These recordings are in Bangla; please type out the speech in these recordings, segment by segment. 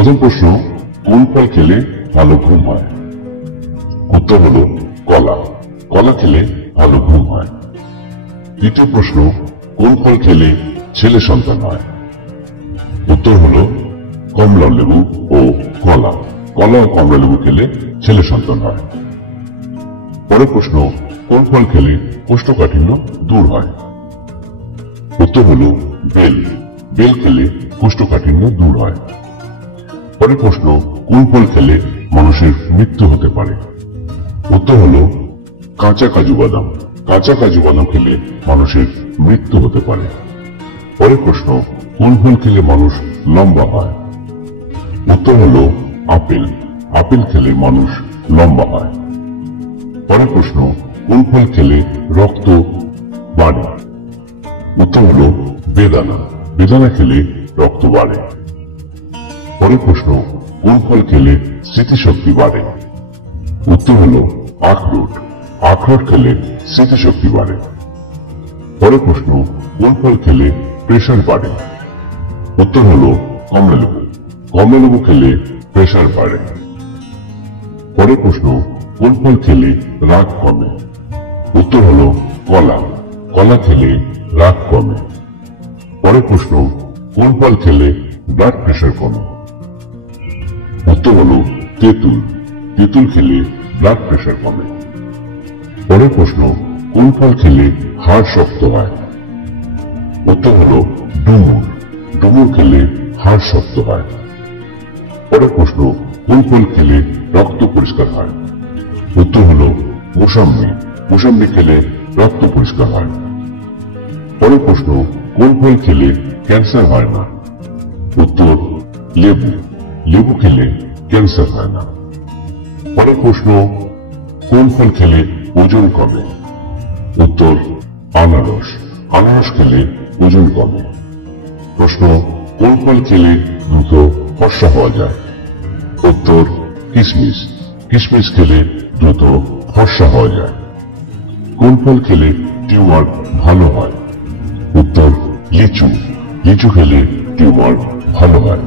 প্রথম প্রশ্ন, কোন ফল খেলে ভালো ঘুম হয়? উত্তর হলো কলা। কলা খেলে ভালো ঘুম হয়। দ্বিতীয় প্রশ্ন, কোন ফল খেলে ছেলে সন্তান হয়? উত্তর হলো কমলা লেবু ও কলা। কলা ও কমলা লেবু খেলে ছেলে সন্তান হয়। পরের প্রশ্ন, কোন ফল খেলে কোষ্ঠকাঠিন্য দূর হয়? উত্তর হলো বেল। বেল খেলে কোষ্ঠকাঠিন্য দূর হয়। পরের প্রশ্ন, কোন ফল খেলে মানুষের মৃত্যু হতে পারে? উত্তর হলো কাঁচা কাজু বাদাম। কাঁচা কাজু বাদাম খেলে মানুষের মৃত্যু হতে পারে। পরের প্রশ্ন, কোন ফল খেলে মানুষ লম্বা হয়? উত্তর হলো আপেল। আপেল খেলে মানুষ লম্বা হয়। পরের প্রশ্ন, কোন ফল খেলে রক্ত বাড়ে? উত্তর হলো বেদানা। বেদানা খেলে রক্ত বাড়ে। পরের প্রশ্ন, কোন ফল খেলে স্মৃতিশক্তি বাড়ে? উত্তর হলো আখরোট। আখরোট খেলে স্মৃতিশক্তি বাড়ে। পরের প্রশ্ন, কোন ফল খেলে প্রেশার বাড়ে? উত্তর হলো কমলা লেবু। কমলা লেবু খেলে প্রেশার বাড়ে। পরের প্রশ্ন, কোন ফল খেলে রাগ কমে? উত্তর হলো কলা। কলা খেলে রাগ কমে। পরের প্রশ্ন, কোন ফল খেলে ব্লাড প্রেশার কমে? উত্তর হলো তেঁতুল। তেঁতুল খেলে ব্লাড প্রেশার কমে। পরের প্রশ্ন, কোন ফল খেলে হাড় শক্ত হয়? উত্তর হলো ডুমুর। ডুমুর খেলে হাড় শক্ত হয়। পরের প্রশ্ন, কোন ফল খেলে রক্ত পরিষ্কার হয়? উত্তর হলো মোসাম্বি। মোসাম্বি খেলে রক্ত পরিষ্কার হয়। পরের প্রশ্ন, কোন ফল খেলে ক্যান্সার হয় না? উত্তর লেবু। লেবু খেলে ক্যান্সার হয় না। পরের প্রশ্ন, কোন ফল খেলে ওজন কমে? উত্তর আনারস। আনারস খেলে ওজন কমে। প্রশ্ন, কোন ফল খেলে দ্রুত ফর্সা হওয়া যায়? উত্তর কিশমিশ। কিশমিশ খেলে দ্রুত ফর্সা হওয়া যায়। কোন ফল খেলে টিউমার ভালো হয়? উত্তর লিচু। লিচু খেলে টিউমার ভালো হয়।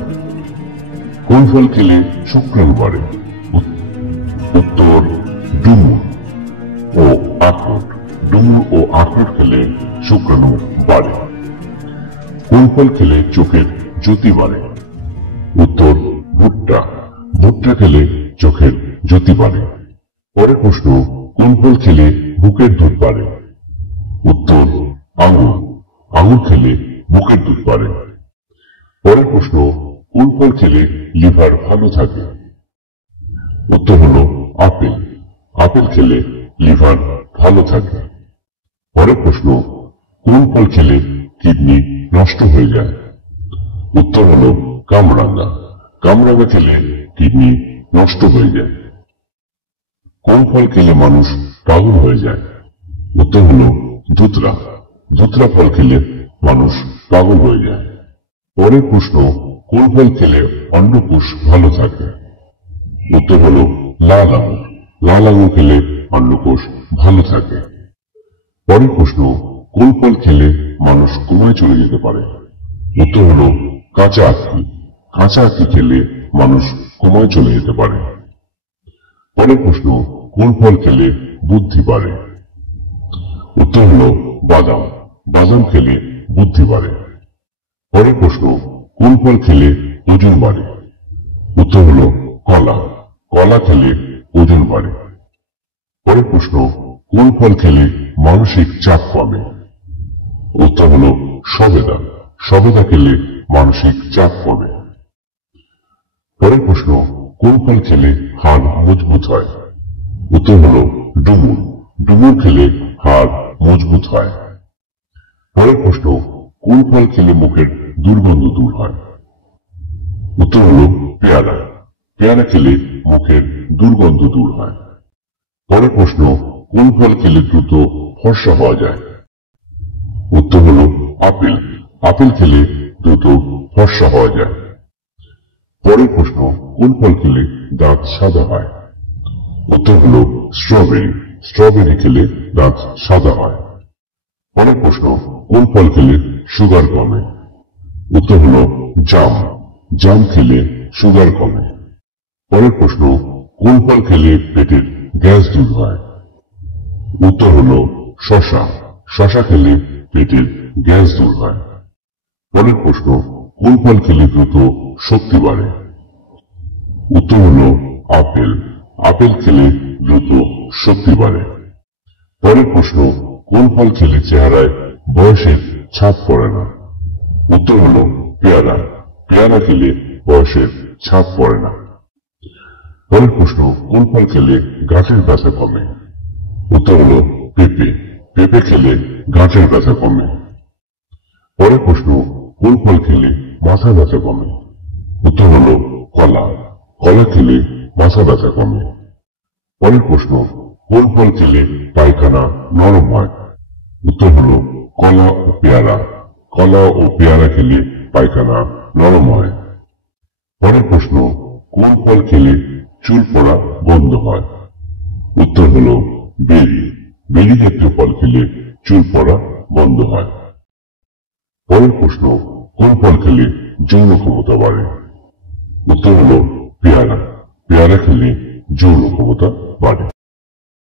কোন ফল খেলে শুক্রাণু বাড়ে? উত্তর ডুমুর ও আখরোট। ডুমুর ও আখরোট খেলে শুক্রাণু বাড়ে। কোন ফল খেলে চোখের জ্যোতি বাড়ে? উত্তর ভুট্টা। ভুট্টা খেলে চোখের জ্যোতি বাড়ে। পরের প্রশ্ন, কোন ফল খেলে বুকের দুধ বাড়ে? উত্তর আঙুর। আঙুর খেলে বুকের দুধ বাড়ে। পরের প্রশ্ন, কোন ফল খেলে লিভার ভালো থাকে? উত্তর হলো আপেল। আপেল খেলে লিভার ভালো থাকে। পরের প্রশ্ন, কোন ফল খেলে কিডনি নষ্ট হয়ে যায়? উত্তর হলো কামরাঙা। কামরাঙা খেলে কিডনি নষ্ট হয়ে যায়। কোন ফল খেলে মানুষ পাগল হয়ে যায়? উত্তর হলো ধুতরা। ধুতরা ফল খেলে মানুষ পাগল হয়ে যায়। পরের প্রশ্ন, কোন ফল খেলে অন্ডকোষ ভালো থাকে? উত্তর হলো লাল আঙুর। লাল আঙুর খেলে অন্ডকোষ ভালো থাকে। পরের প্রশ্ন, কোন ফল খেলে মানুষ কোমায় চলে যেতে পারে? উত্তর হলো কাঁচা আখি। কাঁচা আখি খেলে মানুষ কোমায় চলে যেতে পারে। পরের প্রশ্ন, কোন ফল খেলে বুদ্ধি বাড়ে? উত্তর হলো বাদাম। বাদাম খেলে বুদ্ধি বাড়ে। পরের প্রশ্ন, কোন ফল খেলে ওজন বাড়ে? উত্তর হলো কলা। কলা খেলে ওজন বাড়ে। পরের প্রশ্ন, কোন ফল খেলে মানসিক চাপ কমে? উত্তর হলো সবেদা। সবেদা খেলে মানসিক চাপ কমে। পরের প্রশ্ন, কোন ফল খেলে হাড় মজবুত হয়? উত্তর হলো ডুমুর। ডুমুর খেলে হাড় মজবুত হয়। পরের প্রশ্ন, কোন ফল খেলে মুখের দুর্গন্ধ দূর হয়? উত্তর হলো পেয়ারা। পেয়ারা খেলে মুখের দুর্গন্ধ দূর হয়। পরের প্রশ্ন, কোন ফল খেলে দ্রুত ফর্সা হওয়া যায়? উত্তর হলো আপেল। আপেল খেলে দ্রুত ফর্সা হওয়া যায়। পরের প্রশ্ন, কোন ফল খেলে দাঁত সাদা হয়? উত্তর হলো স্ট্রবেরি। স্ট্রবেরি খেলে দাঁত সাদা হয়। পরের প্রশ্ন, কোন ফল খেলে সুগার কমে? উত্তর হলো জাম। জাম খেলে সুগার কমে। পরের প্রশ্ন, কোন ফল খেলে পেটের গ্যাস দূর হয়? উত্তর হলো শসা। শসা খেলে পেটের গ্যাস দূর হয়। পরের প্রশ্ন, কোন ফল খেলে দ্রুত শক্তি বাড়ে? উত্তর হলো আপেল। আপেল খেলে দ্রুত শক্তি বাড়ে। পরের প্রশ্ন, কোন ফল খেলে চেহারায় বয়সের ছাপ পড়ে না? উত্তর হলো পেয়ারা। পেয়ারা খেলে বয়সের ছাপ পড়ে না। পরের প্রশ্ন, কোন ফল খেলে গাঁটের ব্যথা কমে? উত্তর হলো পেঁপে। পেঁপে খেলে গাঁটের ব্যথা কমে। পরের প্রশ্ন, কোন ফল খেলে মাথা ব্যথা কমে? উত্তর হলো কলা। কলা খেলে মাথা ব্যথা কমে। পরের প্রশ্ন, কোন ফল খেলে পায়খানা নরম হয়? উত্তর হলো কলা ও পেয়ারা। কলা ও পেয়ারা খেলে পায়খানা নরম হয়। পরের প্রশ্ন, কোন ফল খেলে চুল পড়া বন্ধ হয়? উত্তর হলো বেরি। বেরি জাতীয় ফল খেলে চুল পড়া বন্ধ হয়। পরের প্রশ্ন, কোন ফল খেলে যৌন ক্ষমতা বাড়ে? উত্তর হলো পেয়ারা। পেয়ারা খেলে যৌন ক্ষমতা বাড়ে।